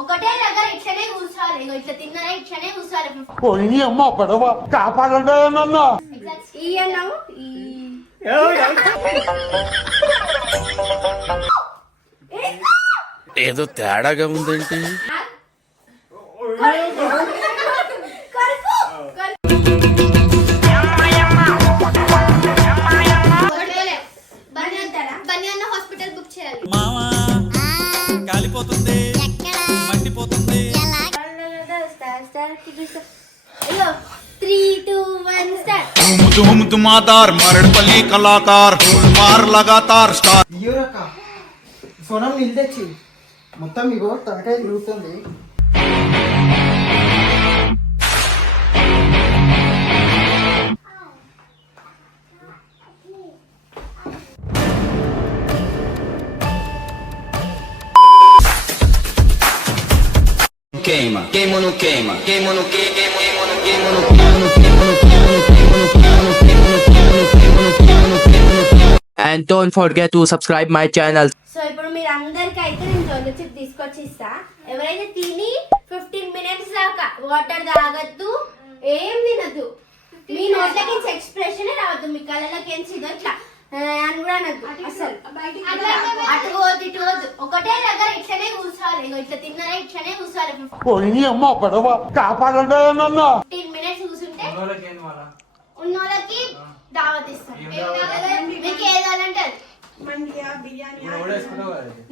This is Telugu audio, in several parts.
ఒకటే దగ్గర ఇట్లనే కూర్చోవాలి. ఇట్లా తిన్నారా ఇట్లనే కూర్చోవాలి. పోయి అమ్మ పడవ కాపాడండి నన్ను. ఈ అన్నావు ఏదో తేడాగా ఉందేంటి? హాస్పిటల్ బుక్ చేయాలి. కాలిపోతుంది, మండిపోతుంది. 3, 2, 1 స్టార్ట్. तुमादार मरड़पल्ली कलाकार मार लगातार स्टार. సోనం నీళ్ళు తెచ్చి మొత్తం ఇగో తలకాయ తిరుగుతుంది. Queima, queima no queima, queima no queima, queima no queima no And don't forget to subscribe my channel. So ఇప్పుడు మీరు అందరికి అయితే నేను జొన్న చిప్ తీసుకొచ్చి ఇస్తా. ఎవరైతే తిని 15 మినిట్స్ దాకా వాటర్ తాగద్దు, ఏం తినద్దు. మీ నోట్లకి ఎక్స్ప్రెషన్ రావద్దు, మీ కళ్ళకి ఏం ఇట్లా అని కూడా అనద్దు. అసలు అటు పోద్దు ఇటు పోద్దు, ఒకటే దగ్గర ఇట్లనే కూర్చోవాలి. ఇట్లా తిన్నారా ఇట్లనే కూర్చోవాలి. పోయి అమ్మ పడవ కాపాడండి నన్ను. 15 మినిట్స్ కూర్చుంటే ఉన్నోళ్ళకి దావత్ ఇస్తాను. మీకు ఏదాలంటే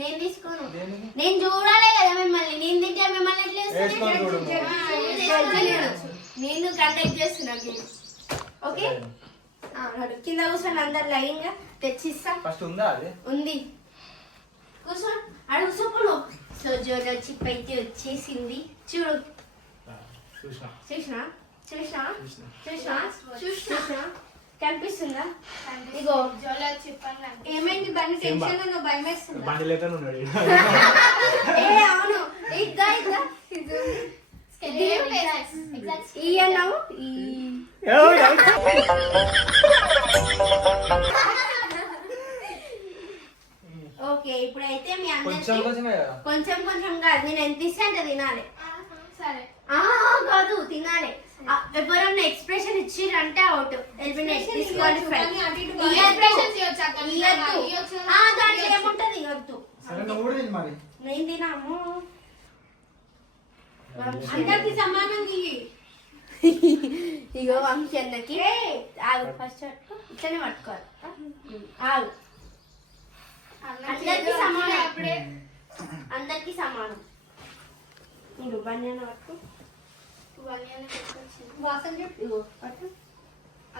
నేను తీసుకోను. నేను చూడాలి కదా మిమ్మల్ని. నేను తింటే మిమ్మల్ని ఎట్లా నేను కండక్ట్ చేస్తున్నా. ఓకే కింద కూర్చొని అందరు లైన్ గా తెచ్చిస్తా. ఉంది కూర్చో అడుగు చూపులు. సో జోలో చిప్ అయితే వచ్చేసింది. చూడు చూసినా చూసినా చూసినా చూసినా కనిపిస్తుందా? ఇగో జోలో చిప్. ఏమైంది బండి టెన్షన్ నువ్వు భయం వేస్తుందా? ఏ అవును ఇద్దా ఇద్దా ఈ అన్నావు ఓకే. ఇప్పుడైతే మీ అందరికి కొంచెం కొంచెం కాదు, నేను ఎంత ఇస్తే అంత తినాలి. సరే కాదు తినాలి. ఎవరన్నా ఎక్స్ప్రెషన్ ఇచ్చిరంటే అవుట్. డిస్క్వాలిఫై. దాంట్లో ఏముంటది ఇవ్వద్దు. నేను తినాము అందరికి సమానంగా. ఇగో వంశీ అన్నకి ఆగు ఫస్ట్ ఇట్లనే పట్టుకోవాలి. ఆగు అందరికి సమానం. అప్పుడే అందరికి సమానం. ఇగో బన్యాన పట్టు. వాసన చెప్పు. ఇగో పట్టు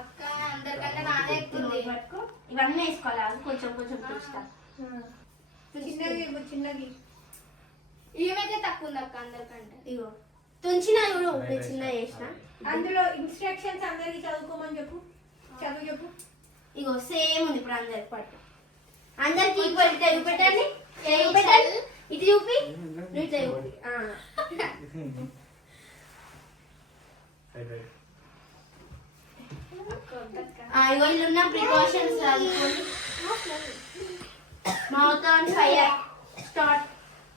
అక్క. అందరికంటే నానే ఎక్కుతుంది. పట్టుకో. ఇవన్నీ వేసుకోవాలి. అది కొంచెం కొంచెం పుచ్చుతా. చిన్నది ఏమైతే తక్కువ ఉంది అక్క అందరికంటే. ఇగో తుంచిన చూడు చిన్న చేసిన. అందులో ఇన్స్ట్రక్షన్స్ అందరికి చదువుకోమని చెప్పు. చదువు చెప్పు. ఇగో సేమ్ ఉంది. ఇప్పుడు అందరికి పట్టు. అందరికి ఈక్వల్ తెలుగు పెట్టండి. తెలుగు పెట్టండి. ఇటు చూపి నువ్వు తెలుగు. ఇగో ఇల్లున్న ప్రికాషన్స్ చదువుకోండి. Mouth on fire. Start.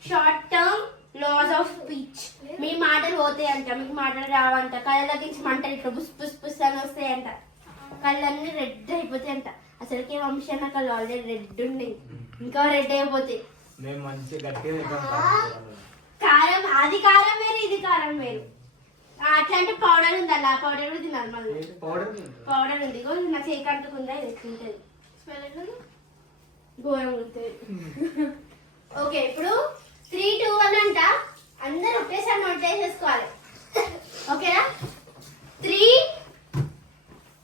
Short term loss of speech. మీ మాటలు పోతాయి అంట, మీకు మాటలు రావంట. కళ్ళకి మంటలు ఇట్లా బుస్ బుస్ బుస్ అని వస్తాయంట. కళ్ళన్నీ రెడ్ అయిపోతాయి అంట. అసలుకే వంశీ కళ్ళు ఆల్రెడీ రెడ్ ఉండేవి, ఇంకా రెడ్ అయిపోతాయి. కారం అది కారం వేరు, ఇది కారం వేరు. అట్లాంటి పౌడర్ ఉంది అలా. పౌడర్ కూడా తినాలి మళ్ళీ. పౌడర్ ఉంది నా చేయి కంటుకుందా. ఇది ఎట్లుంటది స్మెల్ ఎట్లుంది? ఘోరం ఉంటుంది. ఓకే ఇప్పుడు 3, 2, 1 అంట. అందరూ ఒకేసారి నోట్ చేసేసుకోవాలి. ఓకేనా? 3,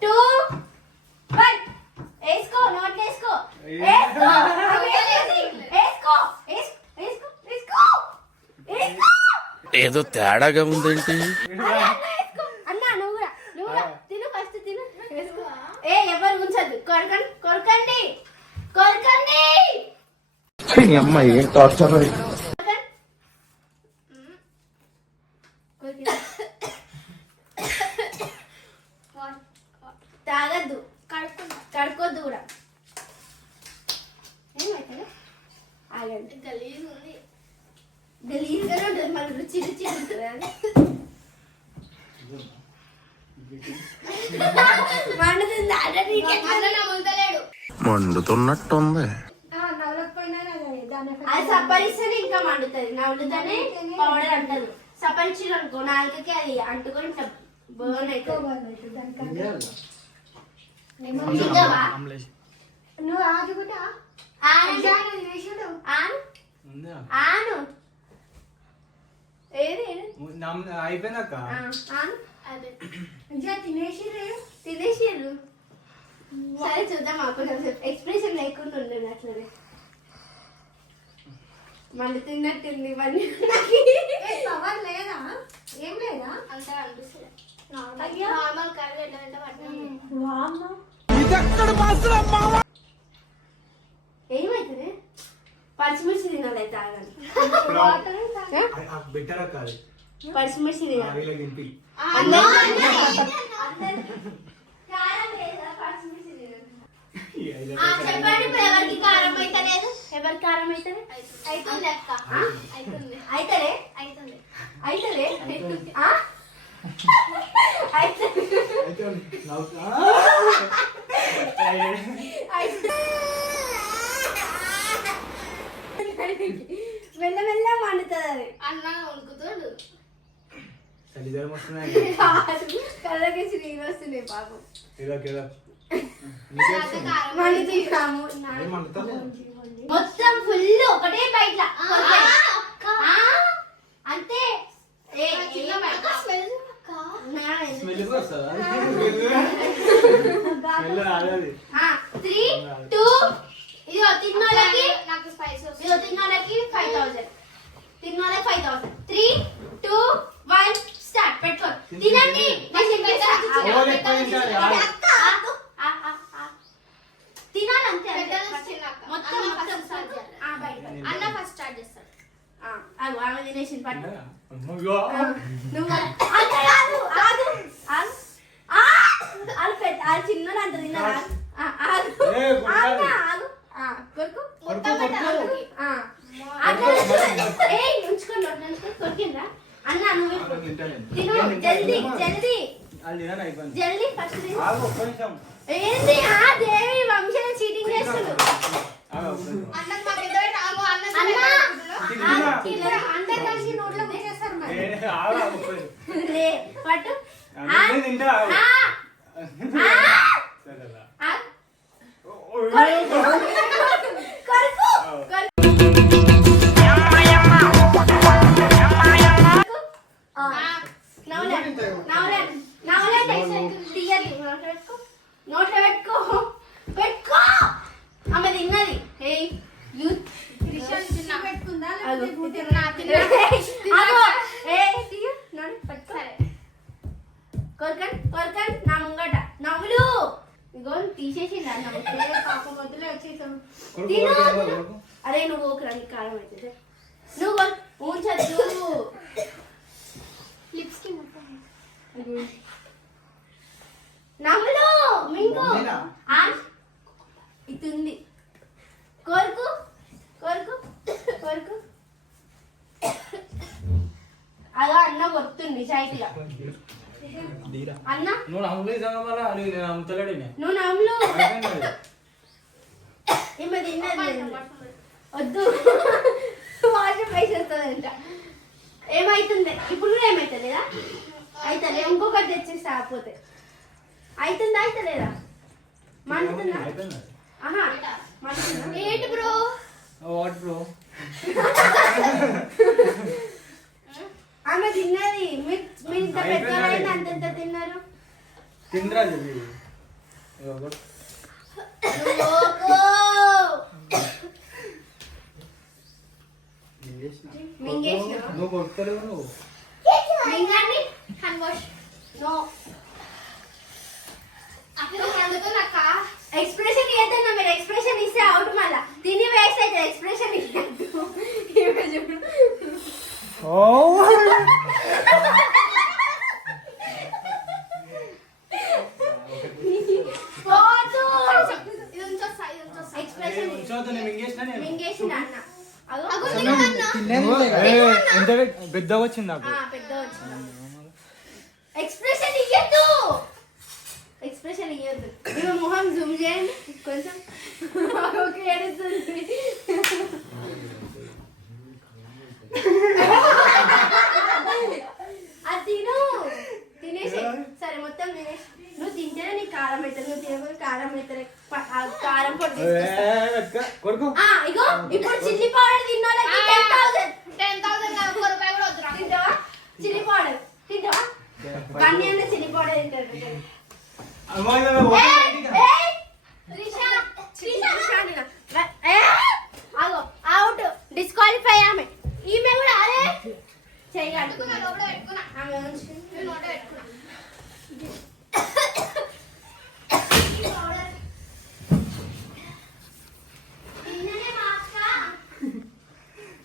2, 1 వేసుకో. నోట్ వేసుకో. ఏదో తేడాగా ఉందేంటి? అన్నా నువ్వు కూడా తిను. ఫస్ట్ తిను. ఎవరు ఉంచద్దు. కొరకండి కొరకండి కొరకండి. అమ్మాయి టార్చర్. తాగద్దు, కడుక్కోద్దు కూడా. ఏమైతే ఆగండి. గలీజ్గానే ఉంటుంది. రుచి రుచి ఉంటుంది అది. మండుతుంది అన్న నమ్ముతలేడు. మండుతున్నట్టుంది. అది సప్పరిస్తేనే ఇంకా మండుతుంది. నవ్వులుతోనే పౌడర్ అంటారు. సప్పరించారు అనుకో నాలుకకి అది అంటుకొని ఇట్లా బర్న్ అవుతుంది. నిజమా? నువ్వు ఆదుకుంటా ఆను ఏది అయిపోయిందక్క. తినేసిర్రు. సరే చూద్దాం. కొంచెం ఎక్స్ప్రెషన్ లేకుండా ఉండండి అట్లనే. మళ్ళీ తిన్నట్టుంది ఇవన్నీ. పవర్ లేదా ఏం లేదా అంతా అనిపిస్తుంది. నార్మల్ కర్రీ ఎట్లా పట్టింది. ఏమైతుంది? పచ్చిమిర్చి తినాలి అయితే ఆగండి. బెటర్ అక్క అది. పచ్చిమిర్చి తినాలి. తింపి చెప్పండి ఇప్పుడు ఎవరికి కారం అయితే లేదు? ఎవరికి కారం అయితే అవుతుంది అక్క. అవుతుంది అయితలే అవుతుంది అయితలే మెల్ల మెల్ల వండుతుంది అది. అన్న ఉడుకుతాడు. కళ్ళకి నీళ్ళు వస్తున్నాయి పాపం. మొత్తం ఫుల్ ఒకటే బయట అంతే. తిన్నోళ్ళకి 5,000 తిన్నోళ్ళకి 5,000. 3, 2, 1 స్టార్ట్. పెట్టుకో తినండి. తినాలంతే. అన్న ఫస్ట్ స్టార్ట్ చేస్తాడు. ఆమె తినేసి పట్టు. చిన్న అంత తిన్నారా? ఉంచుకోండి కొరికిందా అన్న? నువ్వు తిను జల్దీ జల్దీ జల్దీ. ఫస్ట్ ఏంది దేవి వంశన చీటింగ్ చేస్తుంది. అందరు కలిసి నోట్లో తీసేస్తారు పట్టు. నోట్లో పెట్టుకో పెట్టుకో. ఆమె తిన్నది. కొరకండి నా ముంగట నవ్వులు ఇగో తీసేసి పాపం వద్దులే వచ్చేసాం. అరే నువ్వు ఓకరా నీకు కారం అవుతుంది. నువ్వు ఉంచద్దు. లిప్స్ కి నవ్వులు మింగు ఇతుంది. కోరుకు కోరుకు కోరుకు. అలా అన్న కొడుతుంది సైకిల్. అన్న నువ్వు నువ్వు నమ్ములు ఈమె తిన్నది వద్దు. వాషం వేసేస్తుందంట. ఏమైతుంది ఇప్పుడు కూడా ఏమైతలేదా? అయితే ఇంకొకటి తెచ్చేసి ఆపోతే అవుతుందా? అయితే లేదా? మండుతుందా? ఆహా మండుతుందా? ఏంటి బ్రో? What bro? ఆమె తిన్నది. మీరు ఇంత పెద్దవాళ్ళని అంతంత తిన్నారు. తింద్రా నువ్వు కొట్టలేవు. నువ్వు మింగండి. No expression ఇవ్వద్దన్నా. మీరు ఎక్స్ప్రెషన్ ఇస్తే అవుట్. మళ్ళా తిని వేస్ట్ అయితే ఎక్స్ప్రెషన్ ఇవ్వద్దు. ఎక్స్ప్రెషన్ మింగేసిన అన్న. పెద్దగా వచ్చింది నాకు. పెద్ద వచ్చింది. ఎక్స్ప్రెషన్ ఇయ్యద్దు, ఎక్స్ప్రెషన్ ఇయ్యద్దు. ఇవి మొహం జూమ్ చేయండి కొంచెం. ఓకే, ఏడుస్తుంది. అది తిను, తినేసి సరే మొత్తం తినేసి. నువ్వు తింటేనే నీకు కారం అవుతుంది, నువ్వు తినకపోతే కారం అవుతుంది. కారం పొడి కొడుకు ఇగో ఇప్పుడు చిల్లీ పౌడర్ తిన్న వాళ్ళకి 10,000 రూపాయలు కూడా వద్దు. తింటావా చిల్లీ పౌడర్? తింటావా? కన్నీ అన్న చిల్లీ పౌడర్ తింటాడు. Out, disqualify. ఆమె ఈమె కూడా అదే చేయగలరు.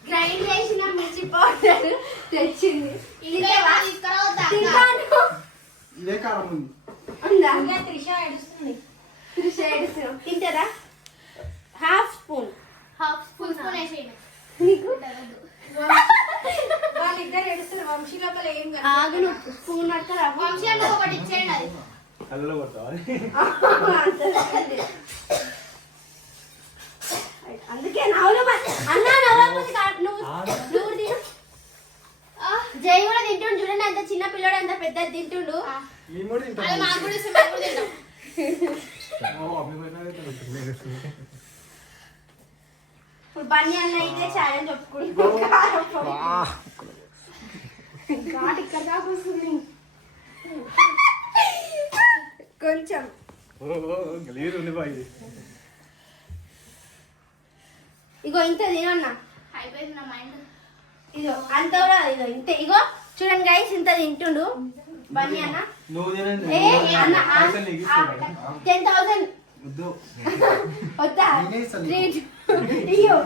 గ్రైండ్ చేసిన మిర్చి పౌడర్ తెచ్చింది. ఇదే కారం ఉంది. ఉందా? త్రిష ఏడుస్తుంది. తింటారా? హాఫ్ స్పూన్ వేసేయండి. నీకు వాళ్ళిద్దరు ఏడుస్తారు. వంశీ లోపల ఏం ఆగును, స్పూన్ పట్టుకురా. వంశీ అన్న ఒకటి ఇచ్చేయండి. అది కళ్ళలో కొడతావా? అందుకే అన్నా నువ్వు తిను. జై కూడా తింటుండు చూడండి, అంత చిన్న పిల్లడు అంత పెద్ద తింటుండు. ఇప్పుడు బన్నీ అన్న అయితే ఛాలెంజ్ ఒప్పుకుంటున్నాడు. ఇక్కడ దాకా వస్తుంది కొంచెం. ఇగో ఇంత తినన్నా, అయిపోయింది నా మైండ్. ఇగో అంత కూడా ఇగో ఇంత. ఇగో చూడండి గైస్, ఇంత తింటుండు బన్నీ అన్న. 10,000 వద్దా? అయ్యో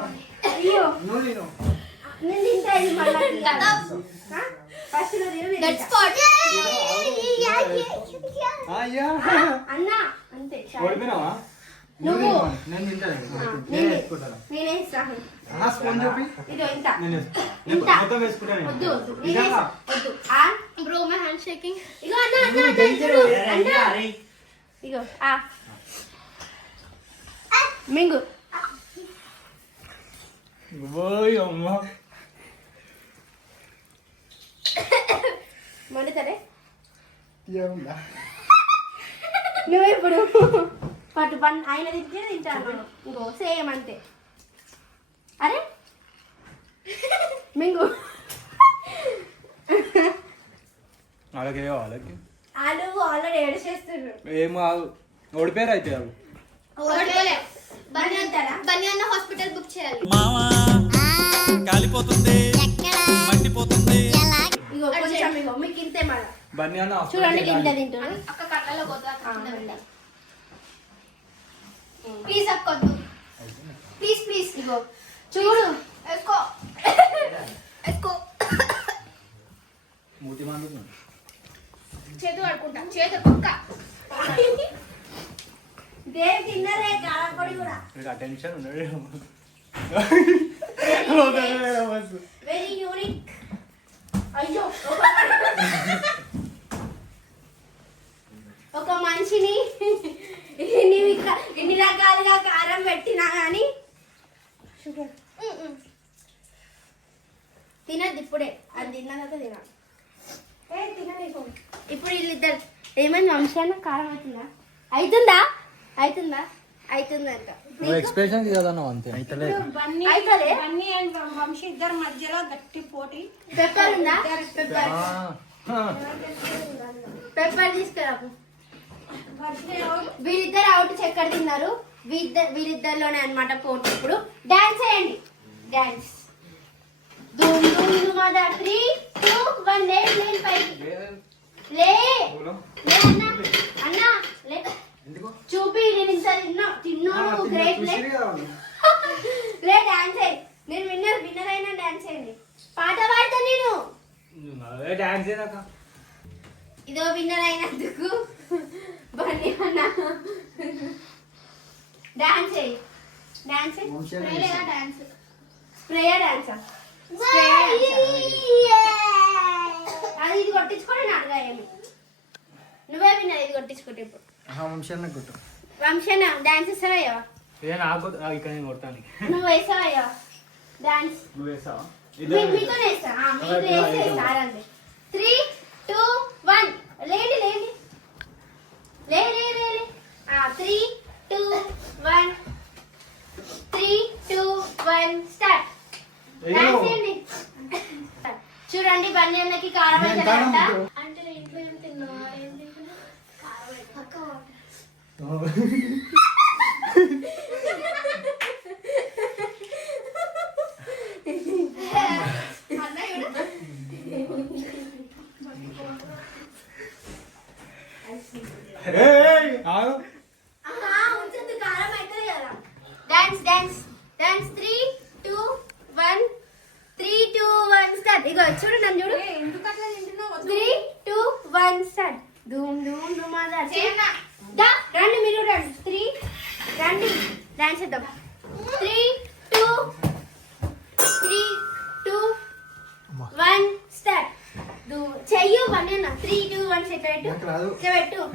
అయ్యో, నేను తింటా. ఇది మళ్ళీ ఫస్ట్ అన్న అంతే. నువ్వు నేనే ఇస్తాను. ఇదో ఇంత ఇంత వద్దు వద్దు. Bro my hand shaking. ఇగో అన్న అన్న ఇగో మింగు. మండుతారే నువ్వు ఇప్పుడు పట్టు పన్ను ఆయన తింటే తింటాను. ఇంకో సేమ్ అంతే. అరే మింగు. వాళ్ళకి వాళ్ళు ఆల్రెడీ ఏడుచేస్తున్నారు. ఏమో ఓడిపోయారు అయితే. బన్నీ అన్న హాస్పిటల్ బుక్ చేయాలి. ఇగో కొంచెం ఇగో మీకు ఇంతే మళ్ళా. బన్నీ అన్న చూడండి ఇంత తింటున్నాను. అక్క కళ్ళలో పోతా. ప్లీజ్ అక్కొద్దు, ప్లీజ్ ప్లీజ్. ఇగో చూడు, వేసుకో వేసుకో. మూతి మందు చేతులు కడుకుంటా, చేతులు పక్క. దేవ్ తిన్నరే కారపొడి కూడా. టెన్షన్ ఉండదు. Very unique. అయ్యో, ఒక మనిషిని ఇన్ని రకాలుగా కారం పెట్టినా కానీ తినద్దు ఇప్పుడే. అది తిన్నాక తినాలి. ఇప్పుడు వీళ్ళిద్దరు ఏమైంది? వంశాన్న కారం అవుతుందా? అవుతుందా? అవుతుందా? అవుతుందంట. ఎక్స్ప్రెషన్ ఇవ్వదన్నావు అంతే. బన్నీ అండ్ వంశీ ఇద్దరు మధ్యలో గట్టి పోటీ. పెప్పర్ ఉందా? పెప్పర్ తీసుకురా. వీళ్ళిద్దరు అవుట్, చక్కెర తిన్నారు. వీళ్ళిద్దరిలోనే అనమాట పోటీ. ఇప్పుడు డాన్స్ చేయండి. డాన్స్. ధూమ్ ధూమ్ ధూమ్. 3, 2, 1 లే. నేను పైకి లే అన్నా అన్నా లే. చూపి నేను ఇంత తిన్నాను. గ్రేట్ లే. గ్రేట్. డాన్స్ చేయి. నేను విన్నర్ అయినా డాన్స్ చేయండి. పాట పాడతా నేను. డాన్స్ చేయక ఇదో విన్నర్ అయినందుకు బన్నీ అన్న డాన్స్ చేయి. డాన్స్ స్ప్రేయా డాన్సా? అది ఇది కొట్టించుకొని అడగా ఏమి నువ్వే విన్నది ఇది కొట్టించుకుంటే ఇప్పుడు వంశాన్ని కొట్టు వంశన డాన్స్ ఇస్తావయ్యా ఏ నాకు ఇక్కడ నేను కొడతాను నువ్వు వేసావయ్యా డాన్స్ నువ్వు వేసావా మీతో వేస్తా మీరు వేసేసారండి 3, 2, 1 లేండి లేండి లే 3, 2, 1 3, 2, 1 స్టార్ట్ డాన్స్ చేయండి చూడండి బన్నీ అన్నకి కారం అయితే అంటే ఇంట్లో ఏం తిన్నావా ఏం తిన్నా కారం ఉంచద్దు కారం అవుతుంది కదా డాన్స్ డాన్స్ డాన్స్ 3, 2, 1 3, 2, 1 స్టార్ట్ ఇగో చూడు నన్ను చూడు ఎందుకు అట్లా తింటున్నావు 3, 2, 1 స్టార్ట్ ధూమ్ ధూమ్ ధూమాదా దా రండి మీరు రండి 3 రండి డాన్స్ చేద్దాం 3, 2 1 స్టార్ట్ చెయ్యు బనేనా 3, 2, 1 సెట్ పెట్టు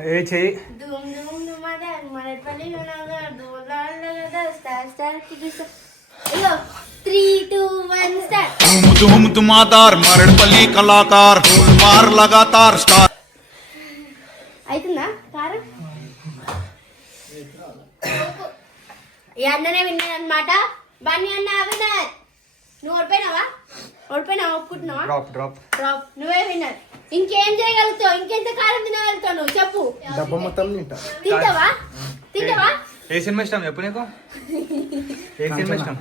ఏ చెయ్యి ధూమ్ ధూమ్ ధూమాదా మనపల్లి వినగా దూలాలగా స్టార్ స్టార్ కిడిస ఇగో 3, 2, 1 స్టార్ట్ धूम धुमादार मरड़पल्ली कलाकार मार लगातार स्टार అవుతుందా కారం ఈ అన్ననే విన్నాడు అనమాట బన్నీ అన్న విన్నర్ నువ్వు ఓడిపోయినావా ఒప్పుకుంటున్నావా డ్రాప్ డ్రాప్ నువ్వే విన్నర్ ఇంకేం చేయగలుగుతావు ఇంకెంత కారం తినగలుగుతావు నువ్వు చెప్పు డబ్బా మొత్తం తింటావా ఏ సినిమా ఇష్టం చెప్పు నీకు ఏ సినిమా ఇష్టం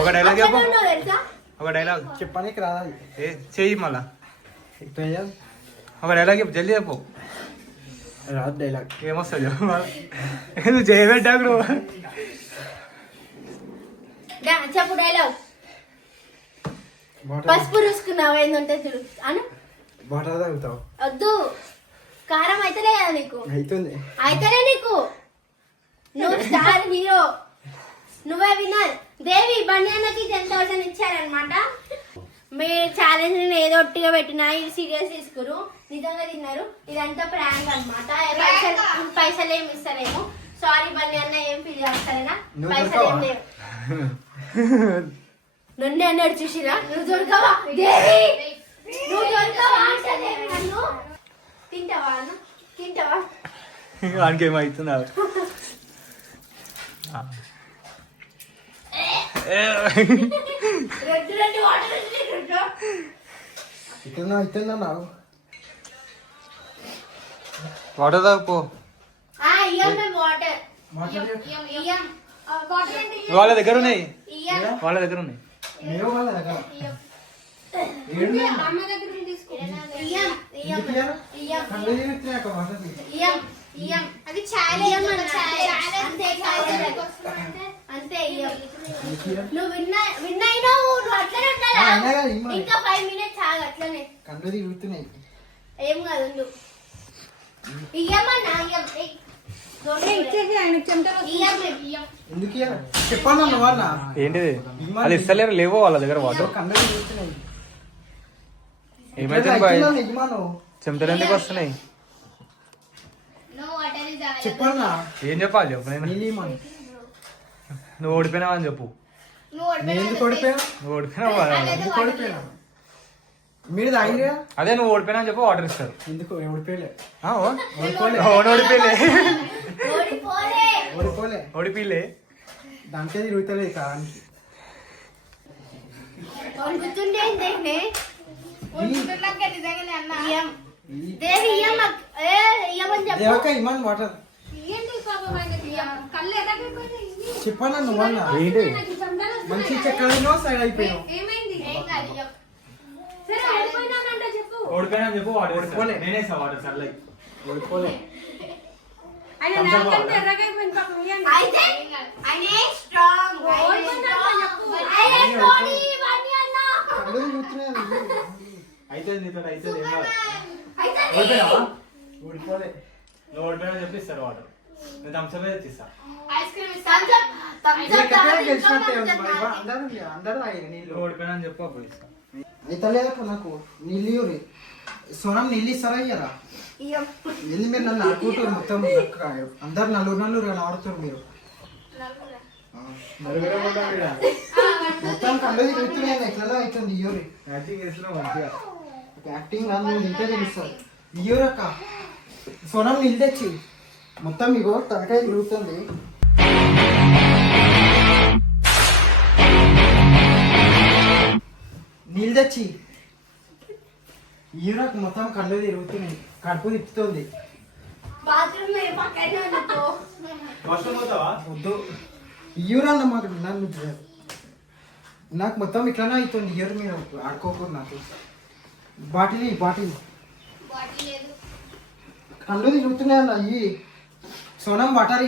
ఒక డైలాగ్ చెప్పు అక్కడ ఉన్నావు తెలుసా ఒక డైలాగ్ చెప్పడానికి రాదా ఏ చెయ్యి మళ్ళా ట్రయల్ ఒక డైలాగ్ చెప్పు జల్దీ చెప్పు రాదు డైలాగ్ ఏమొస్తుంది చెప్పు నువ్వు చేయబెట్టాకు నువ్వు చెప్పు డైలాగ్ పసుపు రుసుకున్నావు ఏంటంటే చూడు అను వాటర్ తాగుతావు వద్దు కారం అయితేనే కదా నీకు అవుతుంది అయితేనే నీకు నువ్వు స్టార్ హీరో నువ్వే విన్నర్ దేవి బన్నీ అన్నకి 10,000 ఇచ్చారనమాట మీ ఛాలెంజ్ ని ఏదో ఒట్టిగా పెట్టినా ఇది సీరియస్ తీసుకురు నిజంగా తిన్నారు ఇదంతా ప్రాంక్ అనమాట పైసలు ఏమి ఇస్తారేమో సారీ బన్నీ అన్న ఏం ఫీల్ చేస్తారేనా పైసలు ఏం లేవు నన్ను అన్నాడు చూసిరా నువ్వు దొరకవా దేవి నువ్వు దొరకవా అంటే దేవి నన్ను తింటావా వానికి ఏమవుతుందా రెడ్డి వాటర్ అవుతుందా నాకు వాటర్ తాగుపో వాటర్ వాళ్ళ దగ్గర ఉన్నాయి ఇయ్యం వాళ్ళ దగ్గర ఉన్నాయి నేను వాళ్ళ దగ్గర అమ్మ దగ్గర నుండి తీసుకో అది ఛాలెంజ్ అంతే నువ్వు విన్ అయినావు నువ్వు అట్లనే ఉంటారా ఇంకా 5 మినిట్స్ ఆగు అట్లనే కళ్ళు తిరుగుతున్నాయి ఏం కాదు నువ్వు ఇయ్యమన్నా ఇచ్చేసి ఆయనకు చెమటలు ఎందుకు చెప్పాను వాళ్ళ ఏంటిది వాళ్ళు ఇస్తలేరు లేవో వాళ్ళ దగ్గర వాటర్ కళ్ళు తిరుగుతున్నాయి ఏమైతుంది బాయ్ ఇవ్వను చెమటలు ఎందుకు వస్తున్నాయి చెప్పన్నా ఏం చెప్పాలి చెప్పు నేను నీళ్ళు ఇవ్వను నువ్వు ఓడిపోయినావా అని చెప్పు నేను ఎందుకు ఓడిపోయా నువ్వు ఓడిపోయినావు కదా. ఎందుకు ఓడిపోయినా మీరు తాగిరా అదే నువ్వు ఓడిపోయినా అని చెప్పు వాటర్ ఇస్తారు ఎందుకు ఓడిపోయలే ఓడిపోలే ఓడిపోలే ఓడిపోలే దానికే తిరుగుతలేదు కాడానికి దేవి ఇయ్యమని చెప్పు దేవక ఇమ్మని వాటర్ ఇయ్యండి పాపం ఆయనకి కళ్ళు ఎర్రగైపోయినాయి చెప్పాను నువ్వన్నా ఏంటి మంచి చక్కెర సైడ్ అయిపోయావు ఏమైంది ఏం కాదు ఇయ్యం. సరే ఓడిపోయినానంట చెప్పు ఓడిపోయినా అని చెప్పు వాటర్ ఓడిపోలే. నేనే ఇస్తా వాటర్ సర్లే ఓడిపోలే ఆయన నాకంటే ఎర్రగైపోయింది పాపం ఇయ్యండి ఆయనే స్ట్రాంగ్ కళ్ళు తిరుగుతున్నాయి అయితే నీతో అయితే ఏం కాదు. ఓడిపోయినావా? ఓడిపోలే నువ్వు ఓడిపోయినా చెప్పి ఇస్తారు వాటర్ నేను థమ్స్అప్ తెచ్చిస్తా ఐస్ క్రీమ్ గెలిచినట్టే ఉంది మరి. అందరూ తాగిరు నీళ్ళు. ఓడిపోయినా అని చెప్పు అప్పుడు ఇస్తా. అయితే లేదక్క నాకు నీళ్ళు ఇవ్వరు. సోనం నీళ్ళు ఇస్తారా ఇయ్యరా? ఏంది మీరు నన్ను ఆడుకుంటారు మొత్తం అందరు నలుగురు ఆడుతారు మీరు. మొత్తం కళ్ళు తిరుగుతున్నాయి ఎట్లా అవుతుంది ఇయ్యూరి. యాక్టింగ్ కాదు నువ్వు ఇంటే తెలుస్తుంది ఇయ్యూరక్క. సోనం నీళ్ళు తెచ్చి మొత్తం ఇగో తలకాయ తిరుగుతుంది. నీళ్ళు తెచ్చి ఇయ్యూరకు మొత్తం కళ్ళు తిరుగుతున్నాయి కడుపు తిప్పుతుంది. బాత్రూమ్ పక్కనే ఉంది. వద్దు ఇయ్యూరన్న మాకు నన్ను నాకు మొత్తం ఇట్లానే అవుతుంది. ఇయ్యూరు మీరు ఆడుకోకూడదు. నాకు బాటిల్ కళ్ళు తిరుగుతున్నాయి అన్న. ఇవి సోనం వాటర్